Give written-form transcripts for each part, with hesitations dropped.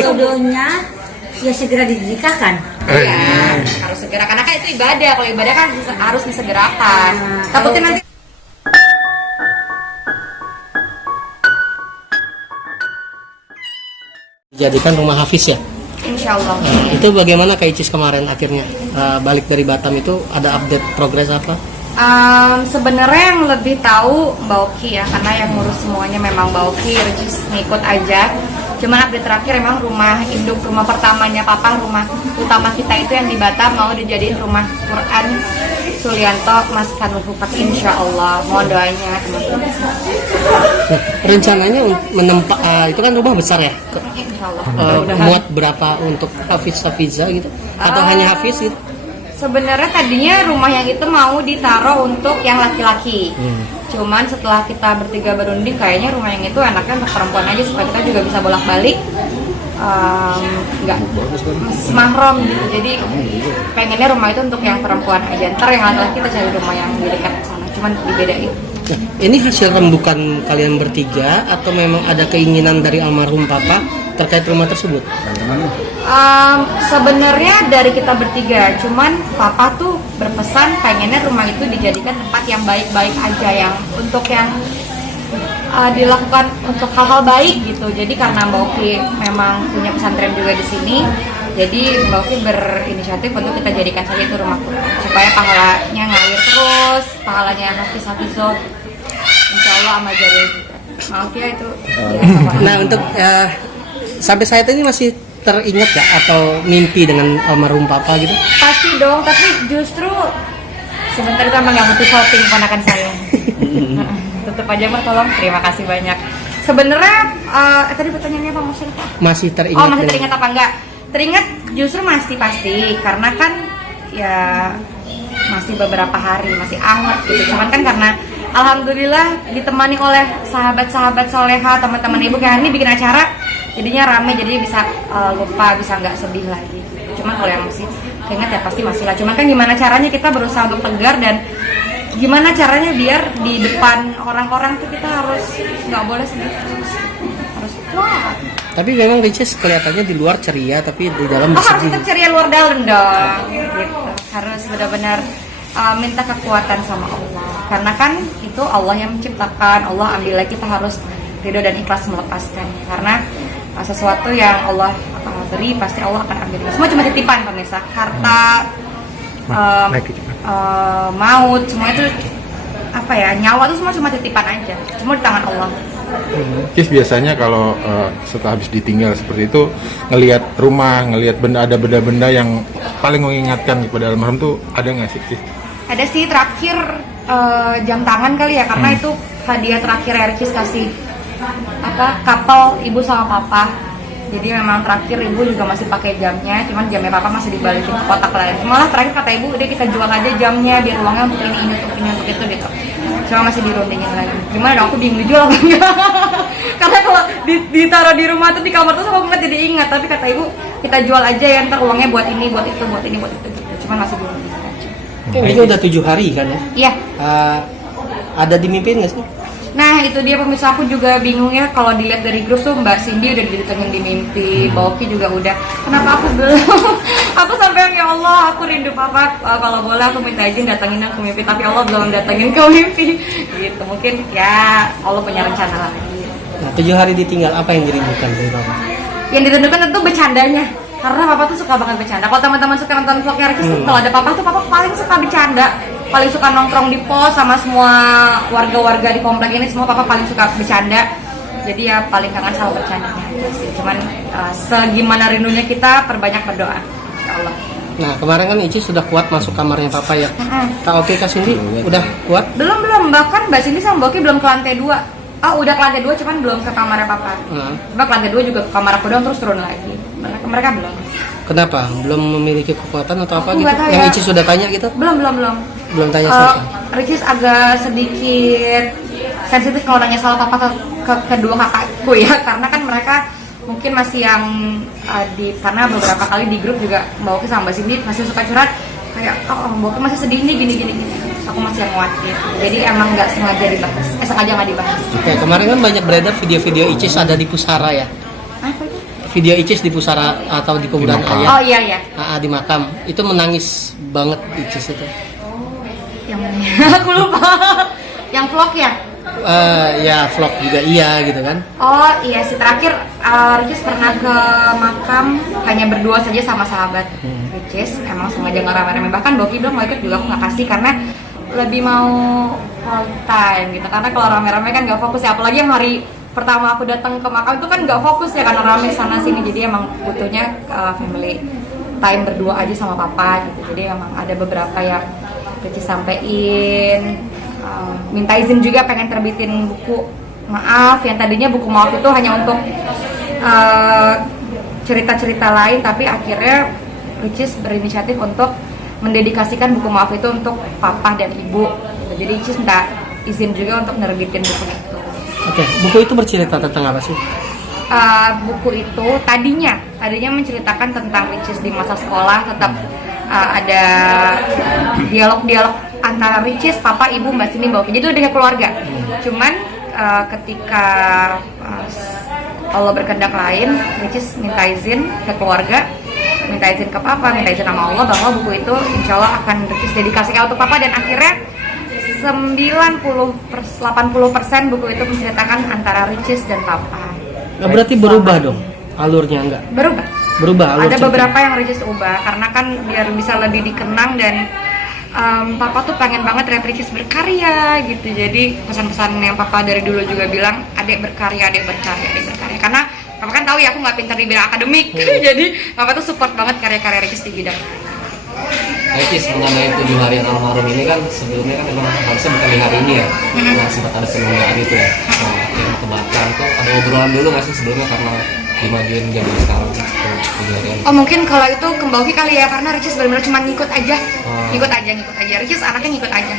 jodohnya ya segera dinikahkan. Iya, harus segera karena kan itu ibadah. Kalau ibadah kan harus disegerakan. Takutnya nanti Jadikan rumah Hafiz ya. insya Allah. Itu bagaimana Kak Icis kemarin akhirnya balik dari Batam itu ada update progres apa? Sebenarnya yang lebih tahu Mbak Oki ya, karena yang ngurus semuanya memang Mbak Oki, Regis ngikut aja. Cuman update terakhir emang rumah induk, rumah pertamanya Papa, rumah utama kita itu yang di Batam mau dijadiin rumah Quran Sulianto Mas Kanul Hufat, insya Allah. Mohon doanya teman-teman. Rencananya itu kan rumah besar ya? Insya Allah. Muat berapa untuk Hafiz Hafiza gitu? Atau hanya Hafiz gitu? Sebenarnya tadinya rumah yang itu mau ditaruh untuk yang laki-laki. Cuman setelah kita bertiga berunding, kayaknya rumah yang itu enaknya untuk perempuan aja supaya kita juga bisa bolak-balik, nggak semahrom gitu. Jadi pengennya rumah itu untuk yang perempuan aja. Ntar yang laki-laki kita cari rumah yang di dekat sana. Cuman dibedain. Nah, ini hasil rembukan kalian bertiga atau memang ada keinginan dari almarhum Papa terkait rumah tersebut? Sebenarnya dari kita bertiga, cuman Papa tuh berpesan pengennya rumah itu dijadikan tempat yang baik-baik aja, yang untuk yang dilakukan untuk hal-hal baik gitu. Jadi karena Mbak Oki memang punya pesantren juga di sini, jadi Mbak Oki berinisiatif untuk kita jadikan saja itu rumah Quran supaya pahalanya ngalir terus, pahalanya Hafiz-Hafizo, insya Allah amal jariah juga. Maaf ya itu. Nah untuk sampai saat ini masih teringat gak atau mimpi dengan almarhum Papa gitu? Pasti dong, tapi justru sebentar itu emang gak butuh shopping ponakan saya. Tutup aja Mbak, tolong. Terima kasih banyak. Sebenarnya tadi pertanyaannya apa maksudnya? Masih teringat? Oh, masih teringat apa enggak? Teringat justru masih pasti, karena kan ya masih beberapa hari, masih anget gitu. Cuman kan karena alhamdulillah ditemani oleh sahabat-sahabat soleha, teman-teman ibu kayak ini bikin acara, jadinya rame, jadi bisa lupa, bisa nggak sedih lagi gitu. Cuman kalau yang masih keinget ya pasti masih lah. Cuman kan gimana caranya kita berusaha untuk tegar, dan gimana caranya biar di depan orang-orang tuh kita harus nggak boleh sedih terus, harus kuat. Tapi memang Ricis kelihatannya di luar ceria, tapi di dalam harus bersedih. tetap ceria luar dalam dong gitu. Harus benar-benar minta kekuatan sama Allah, karena kan itu Allah yang menciptakan. Allah ambilnya, kita harus ridho dan ikhlas melepaskan, karena sesuatu yang Allah beri pasti Allah akan ambil. Semua cuma titipan pemirsa, harta, maut, semua itu apa ya, nyawa itu semua cuma titipan aja, semua di tangan Allah. Cis biasanya kalau setelah habis ditinggal seperti itu, ngelihat rumah, ngelihat benda, ada benda-benda yang paling mengingatkan kepada almarhum tuh ada nggak sih Cis? Ada sih, terakhir jam tangan kali ya, karena itu hadiah terakhir Ricis kasih kapal ibu sama papa. Jadi memang terakhir ibu juga masih pakai jamnya, cuman jamnya papa masih dibalikin ke kotak lain. Malah terakhir kata ibu, udah kita jual aja jamnya biar uangnya untuk ini untuk itu gitu. Cuma masih dirundingin lagi. Gimana dong, aku bingung dijual apa enggak? Karena kalau ditaruh di rumah tuh, di kamar tuh aku nggak jadi ingat. Tapi kata ibu, kita jual aja ya, ntar uangnya buat ini, buat itu, buat ini, buat itu gitu. Cuman masih dirundingin aja. Ini udah 7 hari kan ya? Iya. Ada dimimpiin nggak sih? Nah itu dia pemirsa, aku juga bingung ya kalau dilihat dari grup tuh Mbak Cindy udah didatengin di mimpi, Mbak Oki juga udah. Kenapa aku belum? Aku sampai ya Allah, aku rindu Papa. Kalau boleh aku minta izin datengin ke mimpi, tapi Allah belum datengin ke mimpi. Gitu, mungkin ya Allah punya rencana lagi. Nah 7 hari ditinggal, apa yang dirindukan dari Papa? Yang dirindukan tentu bercandanya, karena Papa tuh suka banget bercanda. Kalau teman-teman suka nonton vlognya Ricis tuh, kalau ada Papa tuh Papa paling suka bercanda, paling suka nongkrong di pos sama semua warga-warga di komplek ini, semua Papa paling suka bercanda. Jadi ya paling kangen sama bercandanya sih. Cuman segimana rindunya kita perbanyak berdoa, insya Allah. Nah kemarin kan Ici sudah kuat masuk kamarnya Papa ya. Kak Oki, Kak Cindy udah kuat? Belum, bahkan Mbak Cindy sama Mbak Oki belum ke lantai 2. Udah ke lantai 2, cuman belum ke kamarnya Papa. Coba ke lantai 2 juga ke kamar aku doang, terus turun lagi. Mereka belum. Kenapa? Belum memiliki kekuatan atau apa Aku gitu? nggak tahu Yang ya. Ici sudah tanya gitu? Belum. Belum tanya sama Ricis agak sedikit sensitif kalau nanya soal Papa ke kedua kakakku ya, karena kan mereka mungkin masih yang karena beberapa kali di grup juga Mbak Oki sama Mbak Cindy masih suka curhat kayak Mbak Oki masih sedih nih gini. Aku masih yang khawatir, jadi emang nggak sengaja dibahas, sengaja nggak dibahas. Oke, kemarin kan banyak beredar video-video Icis ada di Pusara ya. Apa itu? video Icis di pusara atau di kuburan makam. ayah. Oh iya iya. Di makam itu menangis banget Icis itu. Yang mana? Aku lupa. Yang vlog ya? Ya vlog juga iya gitu kan. Oh iya sih, terakhir Ricis pernah ke makam hanya berdua saja sama sahabat. Ricis emang sengaja nggak rame-rame, bahkan Doki bilang mau ikut juga aku nggak kasih karena lebih mau quality time gitu, karena kalau rame-rame kan nggak fokus ya, apalagi yang hari pertama aku datang ke makam itu kan nggak fokus ya karena rame sana sini, jadi emang butuhnya family time berdua aja sama papa gitu. Jadi emang ada beberapa yang Ricis sampein, minta izin juga pengen terbitin buku maaf yang tadinya buku maaf itu hanya untuk cerita-cerita lain, tapi akhirnya Ricis berinisiatif untuk mendedikasikan buku maaf itu untuk papa dan ibu. Jadi Ricis minta izin juga untuk nerbitin buku itu. Oke, buku itu bercerita tentang apa sih? Buku itu tadinya menceritakan tentang Ricis di masa sekolah, tetap ada dialog-dialog antara Ricis, papa, ibu, mbak Cindy, mbak Oki. Jadi udah kayak keluarga. Cuman ketika Allah berkehendak lain, Ricis minta izin ke keluarga, minta izin ke papa, minta izin sama Allah bahwa buku itu insya Allah akan Ricis dedikasikan untuk papa, dan akhirnya 80% buku itu menceritakan antara Ricis dan papa. Nah, berarti berubah dong alurnya enggak? Berubah alur Ada cerita. beberapa yang Ricis ubah karena kan biar bisa lebih dikenang, dan papa tuh pengen banget lihat Ricis berkarya gitu. Jadi pesan-pesan yang papa dari dulu juga bilang, adek berkarya, adek berkarya, adek berkarya. Karena papa kan tahu ya aku nggak pintar di bidang akademik, jadi papa tuh support banget karya-karya Ricis di bidang. Ricis mengenai 7 hari almarhum ini kan sebelumnya kan memang harusnya bukan di hari ini ya. Nah, sempat ada penundaan itu ya. Nah, akhirnya ke belakang tuh ada obrolan dulu nggak sih sebelumnya karena dimajuin jadi sekarang gitu, 7 hari. Oh mungkin kalau itu kembali kali ya, karena Ricis benar-benar cuma ngikut aja. Ngikut aja. Ricis anaknya ngikut aja.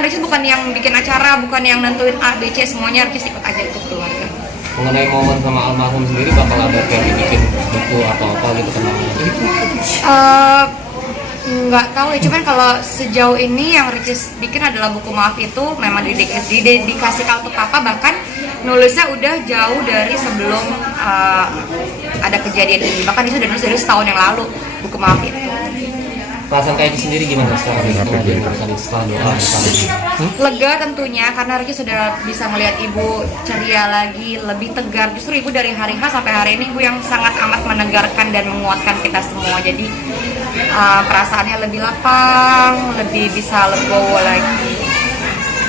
Ricis bukan yang bikin acara, bukan yang nentuin A, B, C, semuanya Ricis ikut aja, ikut keluarga. Mengenai momen sama almarhum sendiri bakal ada kayak dibikin buku atau apa gitu kenangan gitu. Nggak tahu ya, cuman kalau sejauh ini yang Ricis bikin adalah buku maaf itu memang didedikasikan untuk papa, bahkan nulisnya udah jauh dari sebelum ada kejadian ini, bahkan itu udah nulis dari setahun yang lalu buku maaf itu. Perasaan kayak sendiri gimana sekarang setelah doa Lega tentunya, karena Ricis sudah bisa melihat ibu ceria lagi, lebih tegar. Justru ibu dari hari H sampai hari ini ibu yang sangat amat menegarkan dan menguatkan kita semua. Jadi perasaannya lebih lapang, lebih bisa legowo lagi.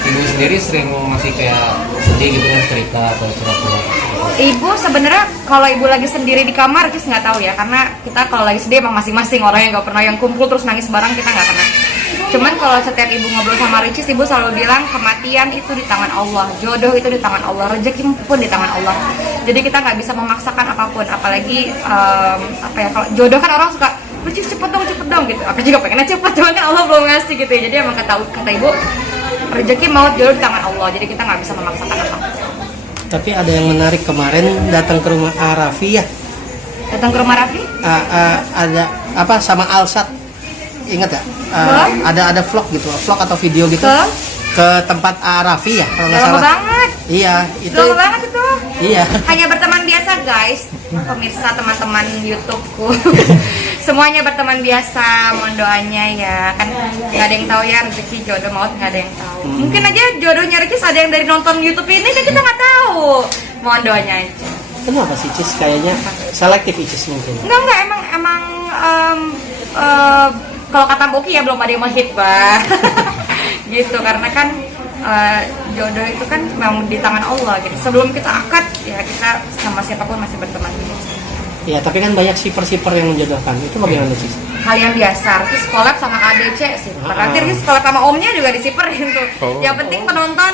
Ibu sendiri sering masih kayak sedih gitu kan, cerita atau surat-surat? Ibu sebenarnya kalau ibu lagi sendiri di kamar Ricis nggak tahu ya, karena kita kalau lagi sedih emang masing-masing orangnya, nggak pernah yang kumpul terus nangis bareng, kita nggak pernah. Cuman kalau setiap ibu ngobrol sama Ricis, ibu selalu bilang kematian itu di tangan Allah, jodoh itu di tangan Allah, rezeki pun di tangan Allah. Jadi kita nggak bisa memaksakan apapun, apalagi kalau jodoh kan orang suka Ricis cepet dong gitu. Aku juga pengennya cepet, cuman kan Allah belum ngasih gitu ya. Jadi emang kata ibu, rezeki maut jodoh di tangan Allah, jadi kita nggak bisa memaksakan apapun. Tapi ada yang menarik kemarin datang ke rumah Raffi ya. Datang ke rumah Raffi? Ada apa sama Alsat, ingat ya? Ada vlog gitu, vlog atau video gitu ke tempat Raffi ya kalau nggak salah. Lama banget. Iya itu. Lama banget itu. Iya. Hanya berteman biasa guys, pemirsa teman-teman YouTubeku. Semuanya berteman biasa, mohon doanya ya. Kan nggak ada yang tahu ya rezeki jodoh maut, nggak ada yang tahu. Mungkin aja jodohnya Ricis ada yang dari nonton YouTube ini, kan kita nggak tahu. Mohon doanya aja. Kenapa sih Cis kayaknya selektif Cis mungkin? Enggak emang kalau kata Boki ya belum ada yang menghitbah. Gitu, karena kan jodoh itu kan memang di tangan Allah gitu. Sebelum kita akad ya kita sama siapapun masih berteman gitu. Iya, tapi kan banyak shipper yang menjodohkan. Itu bagaimana Cis? Hal yang biasa, terus collab sama ADC sih. Nanti Ricis collab sama omnya juga disiperin tuh. Yang penting penonton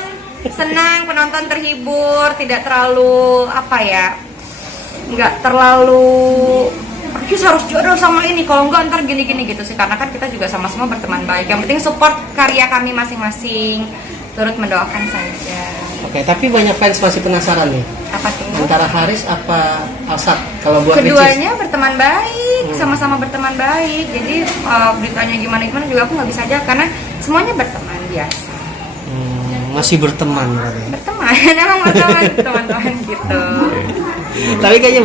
senang, penonton terhibur, tidak terlalu nggak terlalu Ricis harus jodoh sama ini, kalau enggak ntar gini-gini gitu sih. Karena kan kita juga sama-sama berteman baik. Yang penting support karya kami masing-masing, turut mendoakan saja. Oke, tapi banyak fans masih penasaran nih. Apa tuh? Antara Haris apa Alsat? Kalau buat Keduanya berteman baik, sama-sama berteman baik. Jadi beritanya gimana juga aku nggak bisa aja, karena semuanya berteman biasa. Masih berteman berarti. Berteman, emang berteman, teman-teman gitu. Tapi kayaknya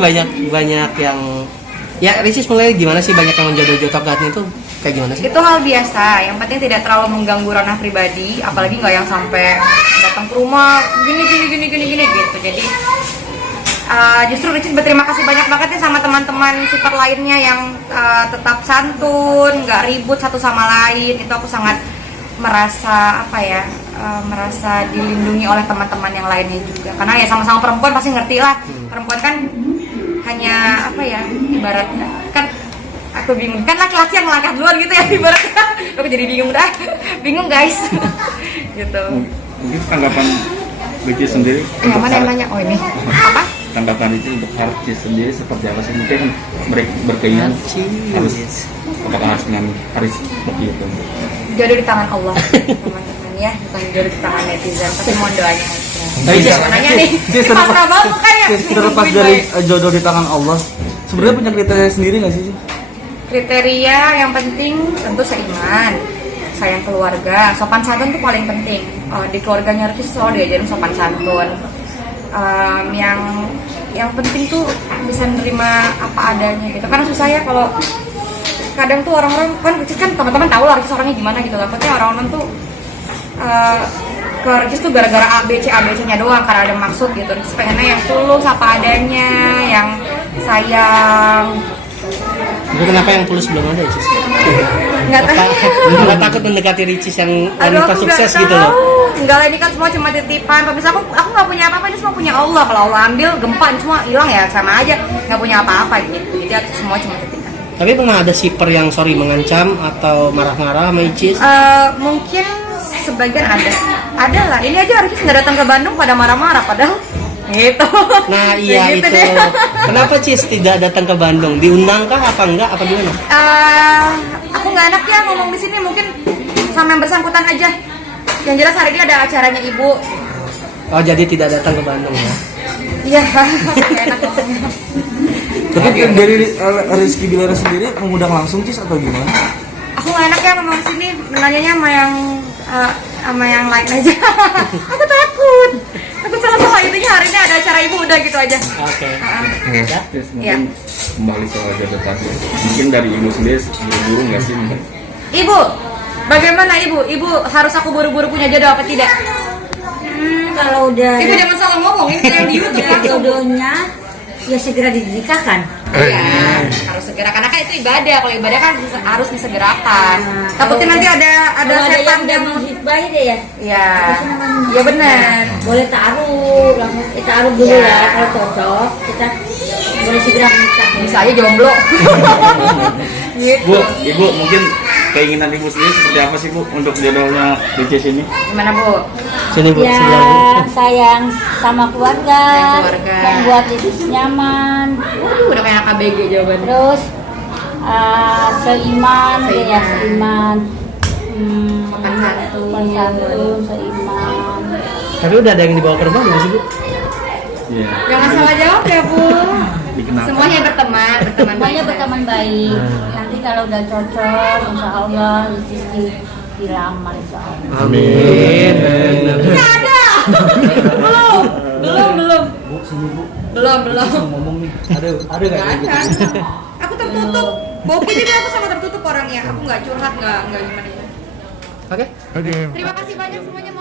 banyak yang ya Ricis mulai gimana sih banyak yang menjodoh-jodohkan itu kayak gimana sih? Itu hal biasa, yang penting tidak terlalu mengganggu ranah pribadi, apalagi nggak yang sampai datang ke rumah gini gitu. Jadi justru Ricis berterima kasih banyak banget ya sama teman-teman sifat lainnya yang tetap santun, nggak ribut satu sama lain. Itu aku sangat merasa merasa dilindungi oleh teman-teman yang lainnya juga. Karena ya sama-sama perempuan pasti ngerti lah. Perempuan kan hanya ibaratnya kan aku bingung kan laki-laki yang melangkah duluan gitu ya ibaratnya. Aku jadi bingung guys. Gitu. Mungkin tanggapan Ricis sendiri Yang mana yang nanya? Oh ini apa? tanggapan itu untuk Ricis sendiri seperti apa sih? Mungkin mereka berkeinginan harus apakah harus dengan Haris seperti itu? Jodoh di tangan Allah teman-teman ya, bukan jodoh di tangan netizen, tapi mohon doanya aja. Tapi Jangan nanya nih, pasrah banget mukanya. Terlepas dari jodoh di tangan Allah, sebenarnya punya kriteria sendiri nggak sih? Kriteria yang penting tentu seiman, sayang keluarga, sopan santun itu paling penting. Di keluarganya Ricis selalu diajarin sopan santun. Yang penting tuh bisa nerima apa adanya gitu. Karena susah ya kalau kadang tuh orang-orang kan teman-teman tahu lah Ricis orangnya gimana gitu. Takutnya orang-orang tuh ke Ricis tuh gara-gara ABC-nya doang karena ada maksud gitu. Ricis pengennya yang tulus apa adanya, yang sayang. Itu kenapa yang tulus belum ada Ricis? Nggak tahu. Nggak takut mendekati Ricis yang Aduh, wanita aku sukses nggak gitu loh. tahu. Enggak lah, ini kan semua cuma titipan. Pemirsa aku nggak punya apa-apa, ini semua punya Allah. Kalau Allah ambil gempa ini semua hilang ya sama aja, nggak punya apa-apa gitu. Jadi semua cuma titipan. Tapi pernah ada shipper yang mengancam atau marah-marah sama Ricis? Mungkin sebagian ada lah. Ini aja Ricis nggak datang ke Bandung pada marah-marah padahal gitu. Nah iya Gitu itu. deh. Kenapa Cis tidak datang ke Bandung? Diundang kah apa enggak? Apa gimana? Aku nggak enak ya ngomong di sini, mungkin sama yang bersangkutan aja. Yang jelas hari ini ada acaranya ibu. Oh jadi tidak datang ke Bandung ya? Iya, nggak enak ngomongnya. Tapi dari Rizky Bilar sendiri mengundang langsung Cis atau gimana? Aku nggak enak ya ngomong di sini, nanyanya sama yang lain aja. Aku takut salah intinya hari ini ada acara ibu udah gitu aja. Oke. Iya. Terus mungkin kembali soal jodoh tadi. Mungkin dari ibu sendiri buru-buru nggak sih? Ibu, bagaimana ibu? Ibu harus aku buru-buru punya jodoh apa tidak? Kalau udah Ibu jangan salah ngomong, ini yang di YouTube ada langsung. jodohnya ya segera dinikahkan. Iya, harus segera karena kan itu ibadah. Kalau ibadah kan harus disegerakan. Takutnya nanti ada Kalau ada setan yang jadi hikmah deh ya. Iya. Iya benar. Boleh taruh, langsung kita taruh dulu Ya. ya. Kalau cocok kita boleh segera menikah. Bisa aja jomblo. Gitu. Bu, ibu mungkin keinginan ibu sendiri seperti apa sih bu untuk jodohnya Ricis ini? Gimana bu? Sini bu, Ya sebelah bu. sayang sama keluarga, Sayang keluarga. yang buat Ricis nyaman. Udah kayak KBG jawabannya. Terus seiman, ya seiman. Sopan santun. Sopan santun, seiman. Tapi udah ada yang dibawa ke rumah belum sih bu? Iya. Jangan salah jawab ya bu. Dikenalkan. Semuanya berteman Semuanya baik. berteman baik. Nanti kalau udah cocok, insya Allah Ricis dilamar insya Allah. Amin. Nggak ada. Belum. Belum. Ngomong nih, ada Nggak ada. Aku tertutup. Bobi ini aku sama tertutup orangnya. Aku nggak curhat, nggak gimana. Oke. Oke. Terima kasih banyak semuanya.